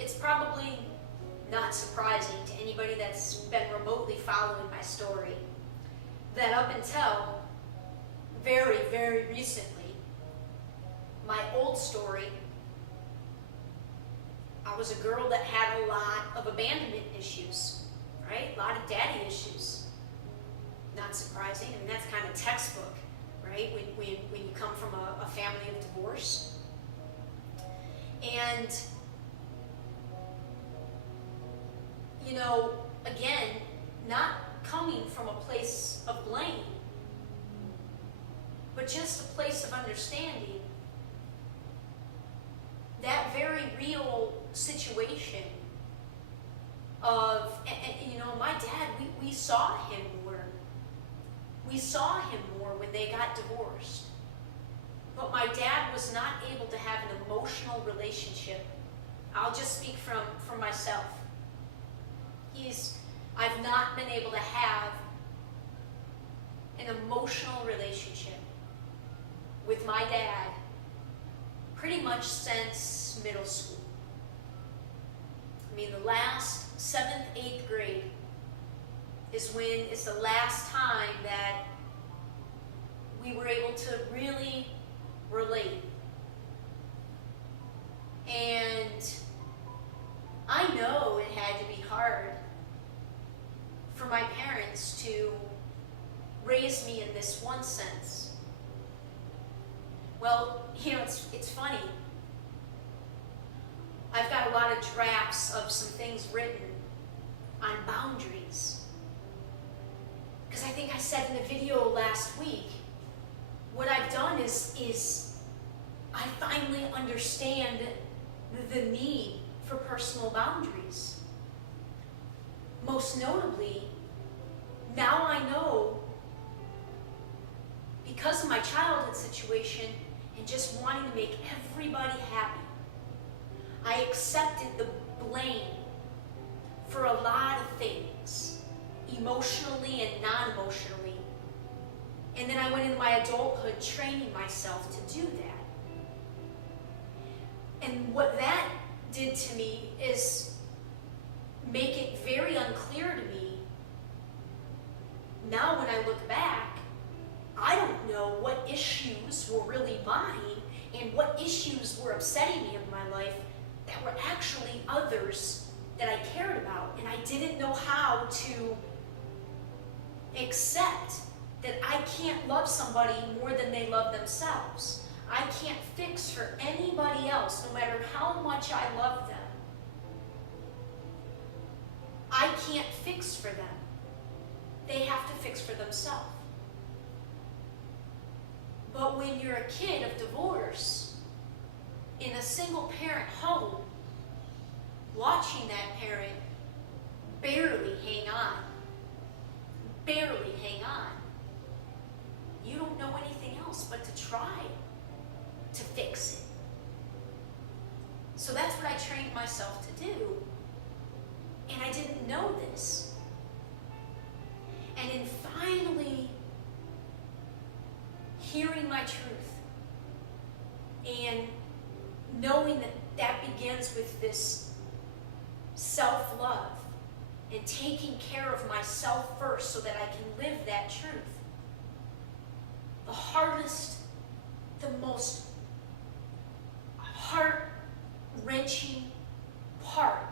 it's probably not surprising to anybody that's been remotely following my story that up until very, very recently, my old story, I was a girl that had a lot of abandonment issues, right? A lot of daddy issues. Not surprising. I mean, that's kind of textbook, right? When you come from a family of divorce. And, you know, again, not coming from a place of blame, but just a place of understanding that very real situation of, and you know, my dad, we saw him more. We saw him more when they got divorced. But my dad was not able to have an emotional relationship. I'll just speak from myself. I've not been able to have an emotional relationship with my dad pretty much since middle school. I mean, the last 7th, 8th grade is the last time that we were able to really relate. And I know it had to be hard for my parents to raise me in this one sense. Well, you know, it's funny. I've got a lot of drafts of some things written on boundaries. Because I think I said in the video last week, what I've done is I finally understand the need for personal boundaries. Most notably, now I know, because of my childhood situation and just wanting to make everybody happy, I accepted the blame for a lot of things, emotionally and non-emotionally. And then I went into my adulthood training myself to do that. And what that did to me is make it very unclear to me. Now when I look back, I don't know what issues were really mine and what issues were upsetting me in my life that were actually others that I cared about. And I didn't know how to accept that I can't love somebody more than they love themselves. I can't fix for anybody else, no matter how much I love them. I can't fix for them. They have to fix for themselves. But when you're a kid of divorce, in a single parent home, watching that parent barely hang on, you don't know anything else but to try to fix it. So that's what I trained myself to do. And I didn't know this. And in finally hearing my truth and knowing that that begins with this self-love and taking care of myself first so that I can live that truth. The hardest, the most heart-wrenching part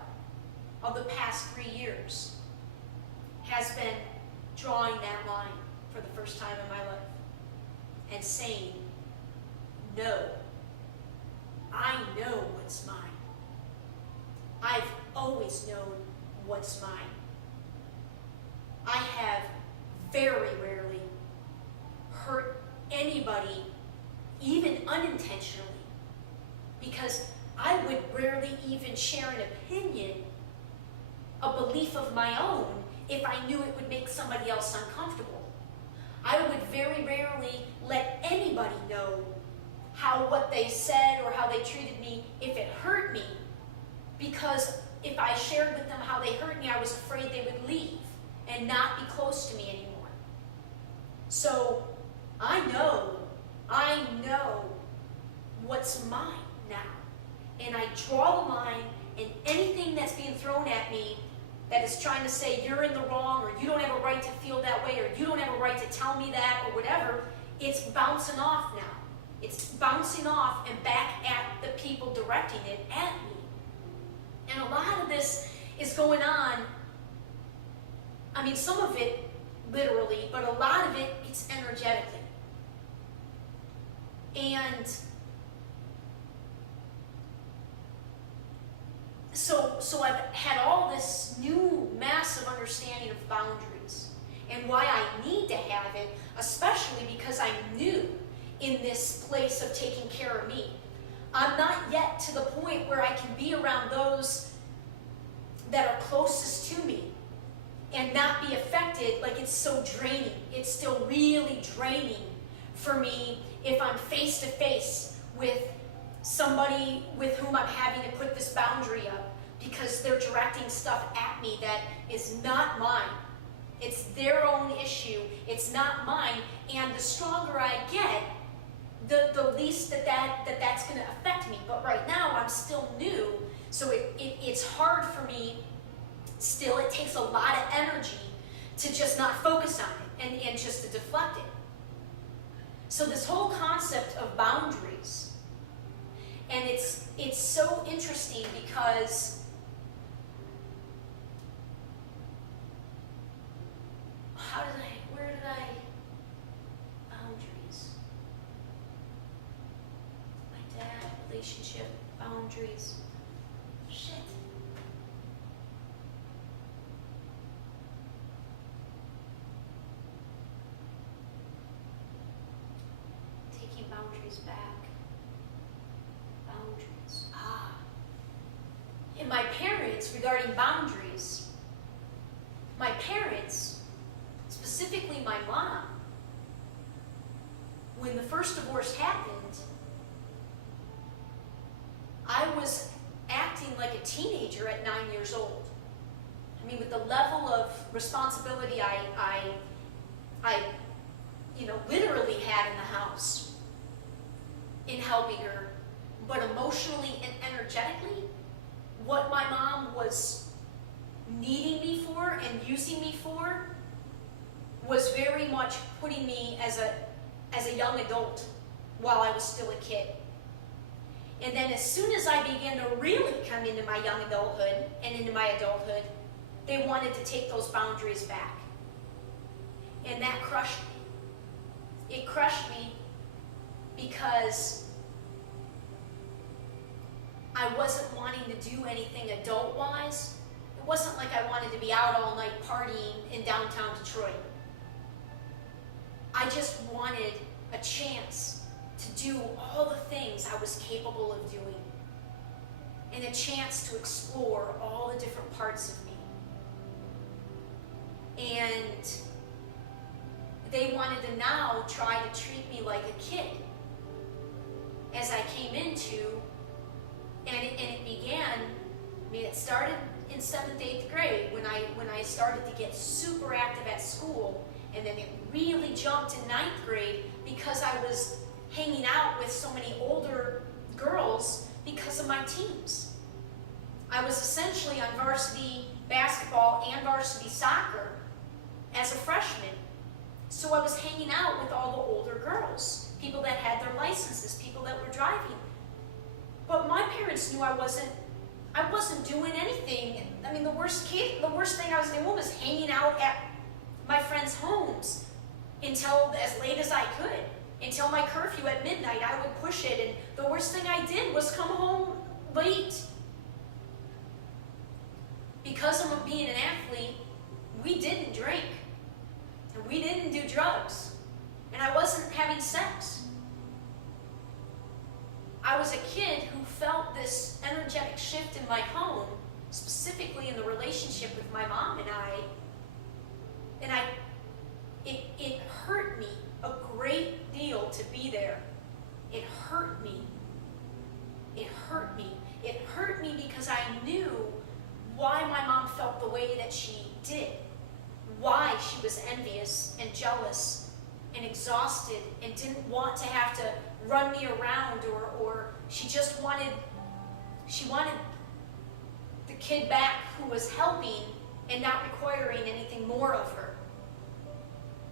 of the past 3 years has been drawing that line for the first time in my life and saying, no, I know what's mine. I've always known what's mine. I have very rarely hurt anybody, even unintentionally, because I would rarely even share an opinion, a belief of my own, if I knew it would make somebody else uncomfortable. I would very rarely let anybody know how what they said or how they treated me if it hurt me, because if I shared with them how they hurt me, I was afraid they would leave and not be close to me anymore. So I know what's mine now. And I draw the line and anything that's being thrown at me that is trying to say you're in the wrong, or you don't have a right to feel that way, or you don't have a right to tell me that, or whatever, it's bouncing off now. It's bouncing off and back at the people directing it at me. And a lot of this is going on, I mean, some of it literally, but a lot of it, it's energetically. And so I've had all this new massive understanding of boundaries and why I need to have it, especially because I'm new in this place of taking care of me. I'm not yet to the point where I can be around those that are closest to me and not be affected. Like, it's so draining. It's still really draining for me if I'm face to face with somebody with whom I'm having to put this boundary up because they're directing stuff at me that is not mine. It's their own issue. It's not mine. And the stronger I get, the least that's going to affect me. But right now, I'm still new, so it's hard for me. Still, it takes a lot of energy to just not focus on it and just to deflect it. So this whole concept of boundaries, and it's so interesting because where did I, boundaries. My dad, relationship, boundaries. Shit. Taking boundaries back. Boundaries. And my parents, regarding boundaries, my parents, specifically my mom, when the first divorce happened, I was acting like a teenager at 9 years old. I mean, with the level of responsibility I literally had in the house in helping her, but emotionally and energetically, what my mom was needing me for and using me for was very much putting me as a young adult while I was still a kid. And then as soon as I began to really come into my young adulthood and into my adulthood, they wanted to take those boundaries back. And that crushed me. It crushed me because I wasn't wanting to do anything adult-wise. It wasn't like I wanted to be out all night partying in downtown Detroit. I just wanted a chance to do all the things I was capable of doing, and a chance to explore all the different parts of me. And they wanted to now try to treat me like a kid as I came into, and it began, I mean, it started in 7th, 8th grade when I started to get super active at school, and then it really jumped in 9th grade because I was hanging out with so many older girls because of my teams. I was essentially on varsity basketball and varsity soccer as a freshman. So I was hanging out with all the older girls, people that had their licenses, people that were driving. But my parents knew I wasn't doing anything. I mean, the worst thing I was doing was hanging out at my friends' homes until as late as I could. Until my curfew at midnight, I would push it, and the worst thing I did was come home late. Because of being an athlete, we didn't drink, and we didn't do drugs, and I wasn't having sex. I was a kid who felt this energetic shift in my home, specifically in the relationship with my mom and it hurt me a great deal to be there. It hurt me. It hurt me. It hurt me because I knew why my mom felt the way that she did, why she was envious and jealous and exhausted and didn't want to have to run me around, or she just wanted kid back who was helping and not requiring anything more of her.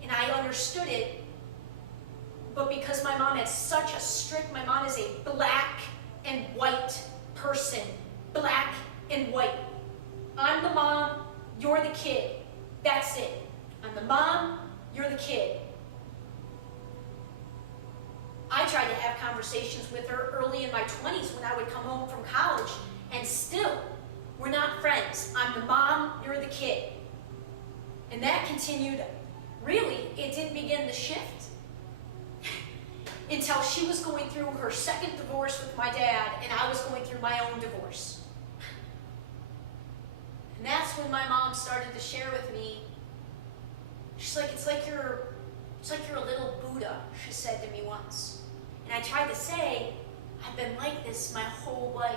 And I understood it, but because my mom my mom is a black and white person. Black and white. I'm the mom, you're the kid. That's it. I'm the mom, you're the kid. I tried to have conversations with her early in my 20s when I would come home from college, and still, we're not friends. I'm the mom, you're the kid. And that continued, really, it didn't begin to shift until she was going through her second divorce with my dad, and I was going through my own divorce. And that's when my mom started to share with me. She's like, it's like you're a little Buddha, she said to me once. And I tried to say, I've been like this my whole life.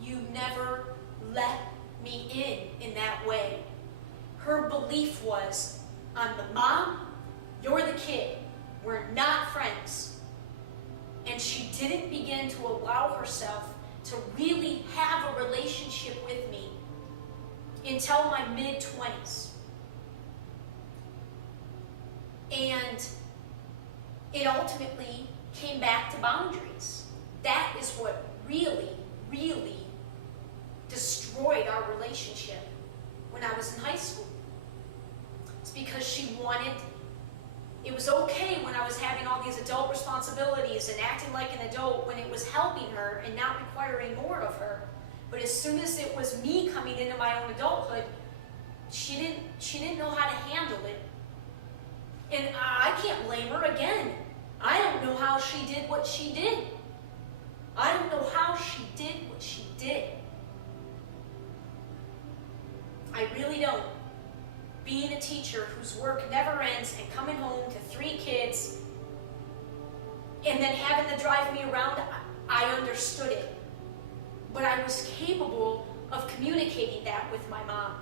You never let me in that way. Her belief was, I'm the mom, you're the kid. We're not friends. And she didn't begin to allow herself to really have a relationship with me until my mid-20s. And it ultimately came back to boundaries. That is what really, really destroyed our relationship when I was in high school. It's because it was okay when I was having all these adult responsibilities and acting like an adult when it was helping her and not requiring more of her. But as soon as it was me coming into my own adulthood, she didn't know how to handle it. And I can't blame her again. I don't know how she did what she did. I don't know how she did what she did. I really don't. Being a teacher whose work never ends and coming home to 3 kids and then having to drive me around, I understood it. But I was capable of communicating that with my mom.